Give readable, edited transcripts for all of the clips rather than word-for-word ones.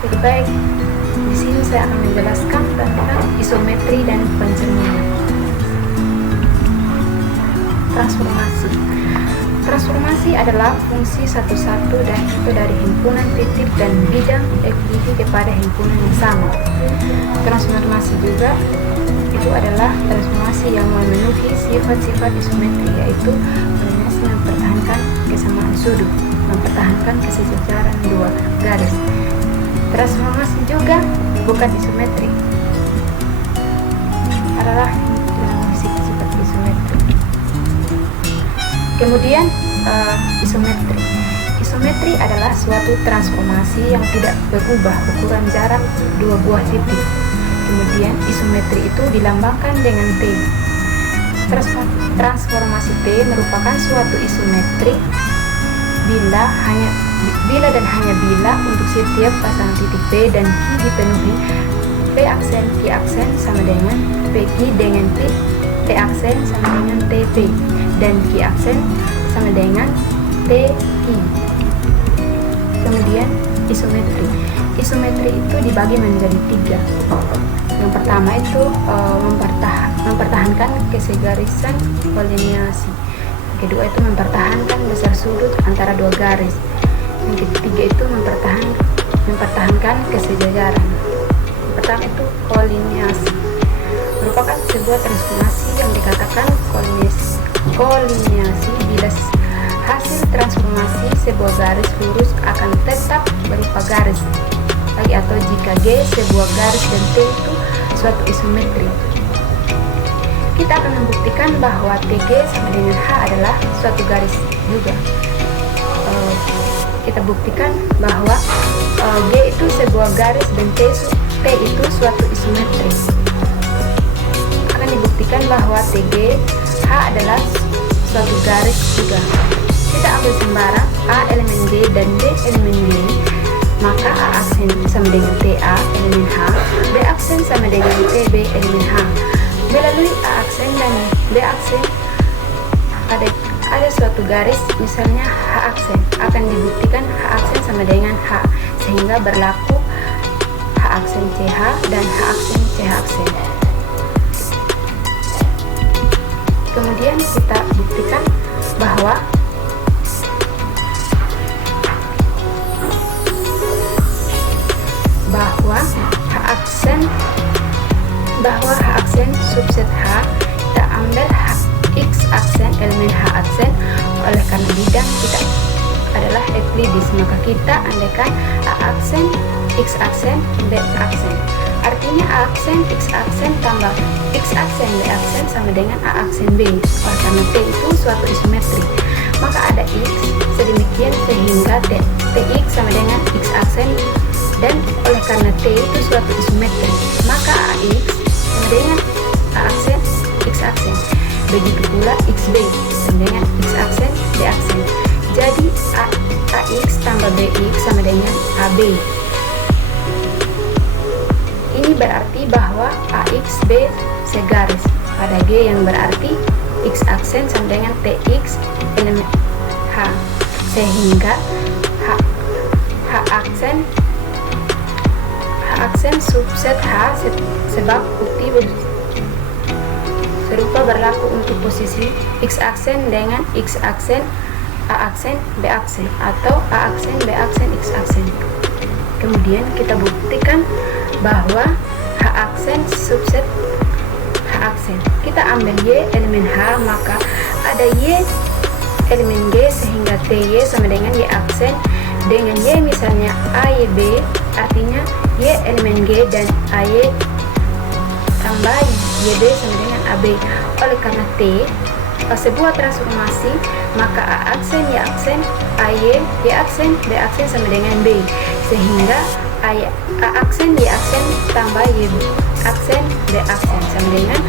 Jadi baik, di sini saya akan menjelaskan tentang isometri dan pencerminan. Transformasi. Transformasi adalah fungsi satu-satu dan itu dari himpunan titik dan bidang Euklidi kepada himpunan yang sama. Transformasi juga itu adalah transformasi yang memenuhi sifat-sifat isometri, yaitu mempertahankan kesamaan sudut, mempertahankan kesejajaran dua garis. Transformasi juga bukan isometri, adalah sifat-sifat isometri. Kemudian isometri. Isometri adalah suatu transformasi yang tidak berubah ukuran jarak dua buah titik. Kemudian isometri itu dilambangkan dengan T. Transformasi T merupakan suatu isometri bila dan hanya bila untuk setiap pasangan titik P dan Q dipenuhi P aksen Q aksen sama dengan PQ dengan P aksen sama dengan TP dan Q aksen sama dengan TQ. Kemudian isometri. Isometri itu dibagi menjadi 3. Yang pertama itu mempertahankan kesegarisan kolineasi. Yang kedua itu mempertahankan besar sudut antara dua garis. Yang ketiga itu mempertahankan kesejajaran. Yang pertama itu kolineasi. Merupakan sebuah transformasi yang dikatakan kolineasi bila hasil transformasi sebuah garis lurus akan tetap berupa garis lagi, atau jika G sebuah garis dan T itu suatu isometri. Kita akan membuktikan bahwa TG sama dengan H adalah suatu garis juga. Kita buktikan bahwa G itu sebuah garis dan T itu suatu isometri. Akan dibuktikan bahwa TG H adalah suatu garis juga. Kita ambil sembarang A elemen G dan D elemen G, maka A aksen sama dengan TA elemen H, B aksen sama dengan TB elemen H. Melalui A aksen dan B aksen ada suatu garis, misalnya H aksen, akan dibuktikan H aksen sama dengan H, sehingga berlaku H aksen CH dan H aksen CH aksen. Kemudian kita buktikan bahwa H aksen subset H, kita ambil X aksen elemen H aksen. Oleh karena bidang kita adalah Euklidis, maka kita andaikan A aksen X aksen B aksen. Artinya A aksen X aksen tambah X aksen B aksen sama dengan A aksen B. Oleh karena T itu suatu isometri, maka ada X sedemikian sehingga TX sama dengan X aksen, dan oleh karena T itu suatu isometri, maka AX sama dengan A aksen X aksen. Begitu pula XB sama dengan X aksen B aksen. Jadi AX tambah BX sama dengan AB. Ini berarti bahwa AXB segaris pada G, yang berarti X aksen sama dengan TX elemen H, sehingga H aksen subset H sebab bukti serupa berlaku untuk posisi X aksen dengan X aksen A aksen B aksen atau A aksen B aksen X aksen. Kemudian kita buktikan bahwa H aksen subset H aksen, kita ambil Y elemen H, maka ada Y elemen G sehingga TY sama dengan Y aksen dengan Y, misalnya AYB, artinya Y elemen G dan AY tambah YB sama dengan AB. Oleh karena T sebuah transformasi, maka A aksen Y aksen AY Y aksen B aksen sama dengan B, sehingga A aksen Y aksen tambah Y aksen B aksen sama dengan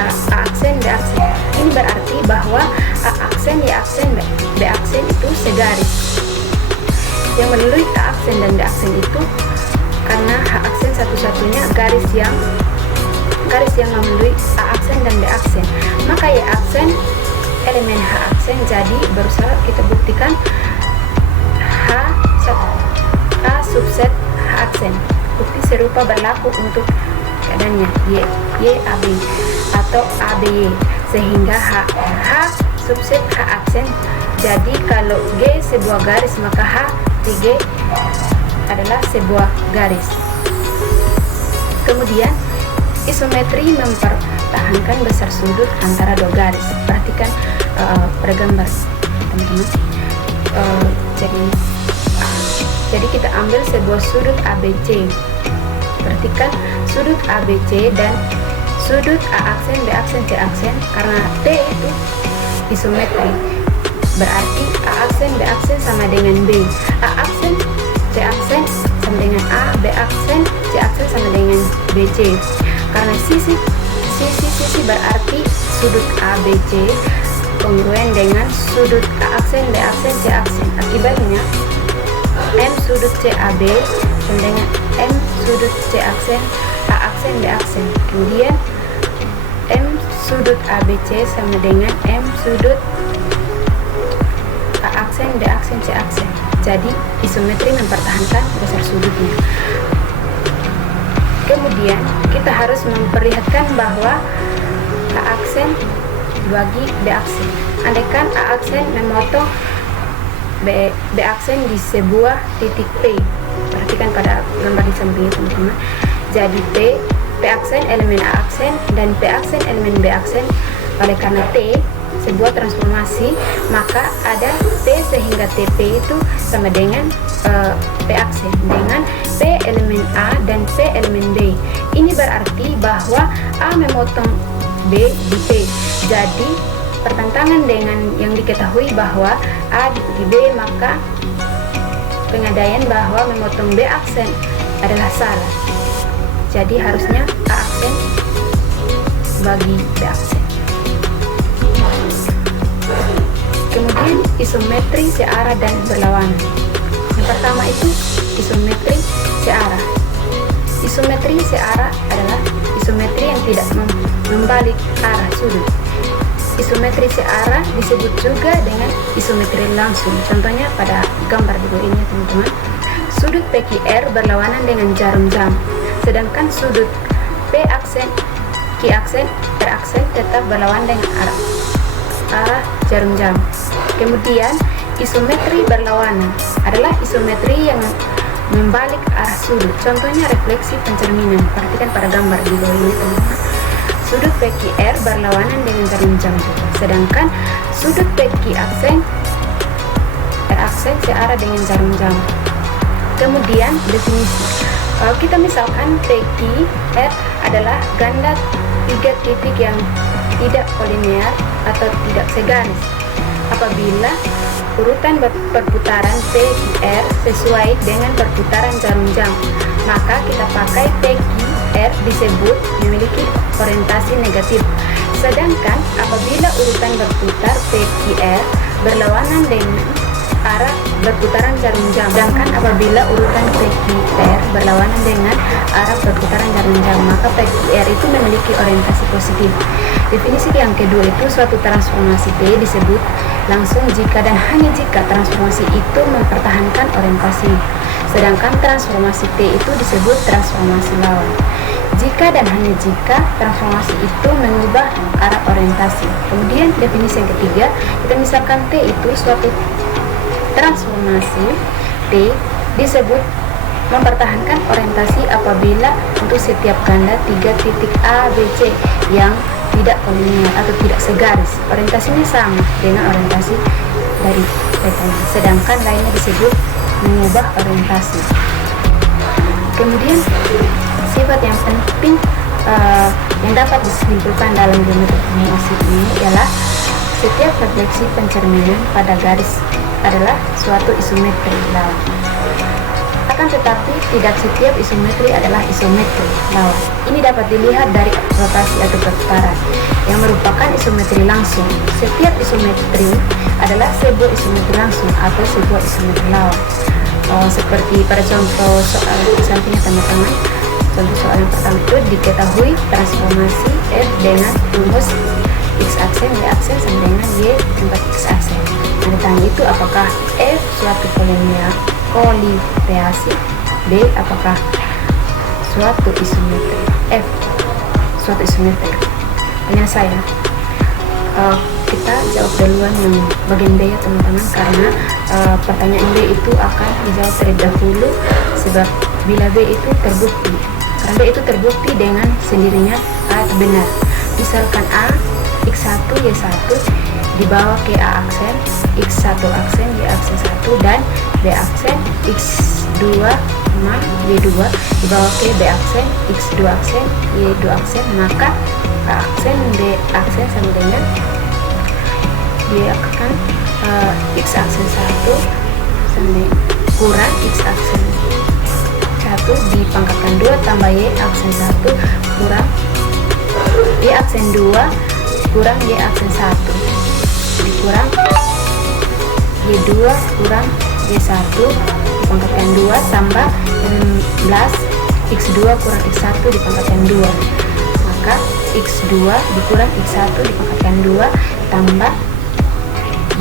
A aksen B aksen. Ini berarti bahwa A aksen Y aksen B aksen itu segaris. Yang melalui A aksen dan B aksen itu karena H aksen satu-satunya garis yang melalui A aksen dan B aksen, maka Y aksen elemen H aksen. Jadi berusaha kita buktikan H subset H aksen. Bukti serupa berlaku untuk keadaannya Y AB atau ABY, sehingga H subset H aksen. Jadi kalau G sebuah garis, maka H G adalah sebuah garis. Kemudian isometri mempertahankan besar sudut antara dua garis. Perhatikan pada gambar, teman-teman. Jadi kita ambil sebuah sudut ABC. Perhatikan sudut ABC dan sudut A aksen, B aksen, C aksen. Karena T itu isometri, berarti A aksen, B aksen sama dengan B. A aksen, C aksen sama dengan A, B aksen, C aksen sama dengan BC. Karena sisi berarti sudut ABC kongruen dengan sudut A aksen, B aksen, C aksen. Akibatnya M sudut CAB sama dengan M sudut C aksen, A aksen, B aksen. Kemudian M sudut ABC sama dengan M sudut A aksen, B aksen, C aksen. Jadi isometri mempertahankan besar sudutnya. Kemudian kita harus memperlihatkan bahwa A aksen bagi B aksen. Andaikan A aksen memotong B aksen di sebuah titik P. Perhatikan pada gambar di samping, teman-teman. Jadi P aksen elemen A aksen dan P aksen elemen B aksen. Oleh karena T sebuah transformasi, maka ada P sehingga TP itu sama dengan P aksen dengan P elemen A dan P elemen B. Ini berarti bahwa A memotong B di P. Jadi pertentangan dengan yang diketahui bahwa A di B, maka pengadaian bahwa memotong B aksen adalah salah. Jadi harusnya A aksen bagi B aksen. Kemudian isometri searah dan berlawanan. Yang pertama itu isometri searah. Isometri searah adalah isometri yang tidak membalik arah sudut. Isometri searah disebut juga dengan isometri langsung. Contohnya pada gambar di bawah ini, teman-teman. Sudut PQR berlawanan dengan jarum jam, sedangkan sudut P aksen, Q aksen, R aksen tetap berlawanan dengan arah jarum jam. Kemudian isometri berlawanan adalah isometri yang membalik arah sudut. Contohnya refleksi pencerminan. Perhatikan pada gambar di bawah ini, teman-teman. Sudut PQR berlawanan dengan jarum jam juga, sedangkan sudut PQ aksen, R aksen searah dengan jarum jam. Kemudian definisi. Kalau kita misalkan PQR adalah ganda tiga titik yang tidak kolinear atau tidak segaris. Apabila urutan perputaran PQR sesuai dengan perputaran jarum jam, maka kita pakai PQR disebut memiliki orientasi negatif. Sedangkan apabila urutan berputar PQR berlawanan dengan arah berputaran jarum jam, sedangkan apabila urutan PQR berlawanan dengan arah berputaran jarum jam, maka PQR itu memiliki orientasi positif. Definisi yang kedua itu suatu transformasi T disebut langsung jika dan hanya jika transformasi itu mempertahankan orientasi. Sedangkan transformasi T itu disebut transformasi lawan jika dan hanya jika transformasi itu mengubah arah orientasi. Kemudian definisi yang ketiga, kita misalkan T itu suatu transformasi T disebut mempertahankan orientasi apabila untuk setiap ganda tiga titik A, B, C yang tidak kolinear atau tidak segaris, orientasinya sama dengan orientasi dari peta. Sedangkan lainnya disebut mengubah orientasi. Kemudian sifat yang penting yang dapat disimpulkan dalam geometri formasi ini ialah setiap refleksi pencerminan pada garis adalah suatu isometri lawan. Akan tetapi tidak setiap isometri adalah isometri lawan. Ini dapat dilihat dari rotasi atau perputaran yang merupakan isometri langsung. Setiap isometri adalah sebuah isometri langsung atau sebuah isometri lawan. Seperti pada contoh soal di sampingnya, teman-teman. Contoh soal yang pertama itu diketahui transformasi F dengan rumus X aksen, Y aksen sama dengan Y tempat X aksen. Nah, ditanya itu apakah F suatu polineasi B apakah suatu isometri, F suatu isometri. Penyelesaian, kita jawab duluan yang bagian B ya teman-teman, karena pertanyaan B itu akan dijawab terlebih dahulu, sebab bila B itu terbukti, karena B itu terbukti dengan sendirinya A itu benar. Misalkan A X1 Y1 dibawa ke A aksen, X1 aksen Y aksen 1 dan B aksen X2 Y2 dibawa ke B aksen X2 aksen Y2 aksen, maka A aksen B aksen sama dengan dia akan X aksen 1 sama kurang X aksen 1 dipangkatkan 2 tambah Y aksen 1 kurang Y aksen 2 kurang Y aksen 1 dikurang Y2 kurang Y1 dipangkatkan 2 tambah 16 X2 kurang X1 dipangkatkan 2, maka X2 dikurang X1 dipangkatkan 2 tambah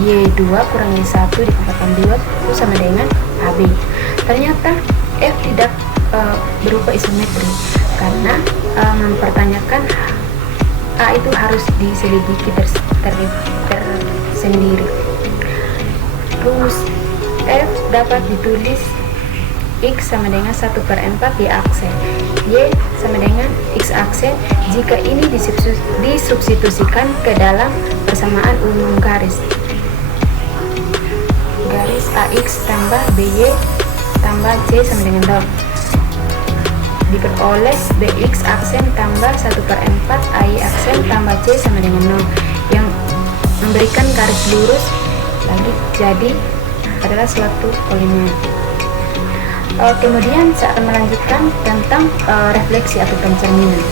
Y2 kurang Y1 dipangkatkan 2 itu sama dengan AB. Ternyata F tidak berupa isometri karena mempertanyakan A itu harus diselidiki tersendiri. Rumus F dapat ditulis X sama dengan 1/4 Y aksen, Y sama dengan X aksen jika ini disubstitusikan ke dalam persamaan umum garis AX tambah BY tambah C sama dengan 0 diperoleh BX aksen tambah 1/4 AY aksen tambah C sama dengan 0 yang memberikan garis lurus lagi jadi adalah suatu polimer. Kemudian saya akan melanjutkan tentang refleksi atau pencerminan.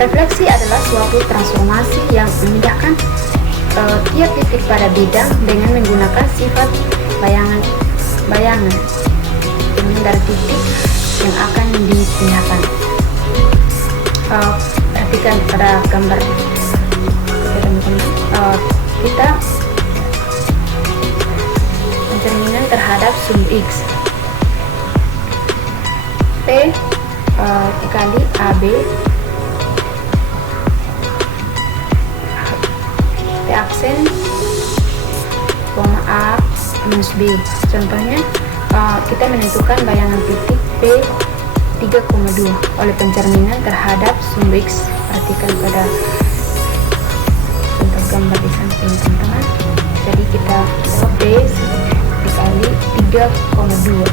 Refleksi adalah suatu transformasi yang memindahkan tiap titik pada bidang dengan menggunakan sifat bayangan dari titik yang akan dipindahkan. Perhatikan pada gambar teman-teman, kita pencerminan terhadap sum X P dikali AB P aksen A minus B. Contohnya kita menentukan bayangan titik P 3,2 oleh pencerminan terhadap sum X. Perhatikan pada contoh gambar di samping teman-teman. Jadi kita P dikali 3,2,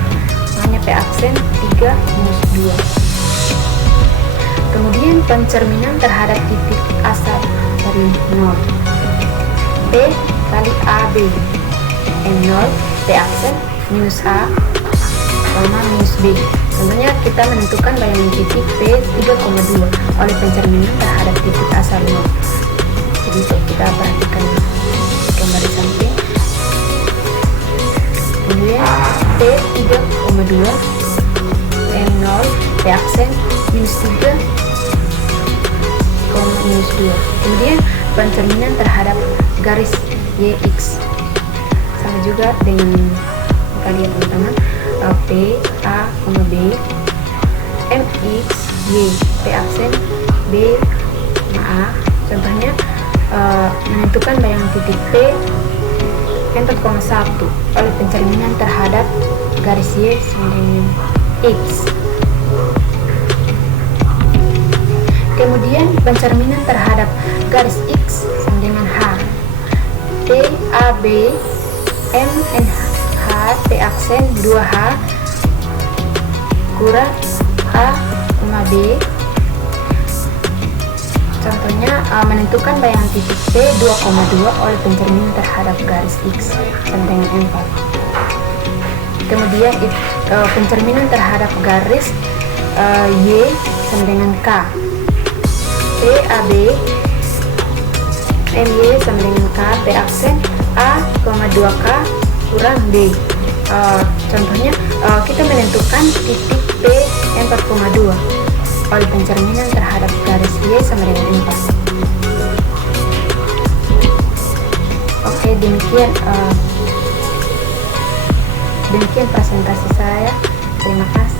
makanya P aksen 3 minus 2. Kemudian pencerminan terhadap titik asal dari 0 P kali AB M0 P aksen minus A minus B. Contohnya kita menentukan bayangan titik P 3,2 oleh pencerminan terhadap titik asal 0. Jadi kita perhatikan gambar di samping. Kemudian P 3,2 M0 P aksen minus 3 minus 2. Kemudian pencerminan terhadap garis YX sama juga dengan kalian teman-teman, P A, B MX Y P aksen B A. Contohnya menentukan bayangan titik P 4,1 oleh pencerminan terhadap garis Y sama dengan X. Kemudian pencerminan terhadap garis X sama dengan H P A B M N H P aksen 2H kurang A, B. Contohnya menentukan bayangan titik P 2,2 oleh pencerminan terhadap garis X sama dengan 4. Kemudian pencerminan terhadap garis Y sama dengan K P A B M Y sama dengan K P aksen A, 2K kurang D. Contohnya kita menentukan titik P 4,2 oleh pencerminan terhadap garis Y sama dengan 4. Oke, demikian presentasi saya. Terima kasih.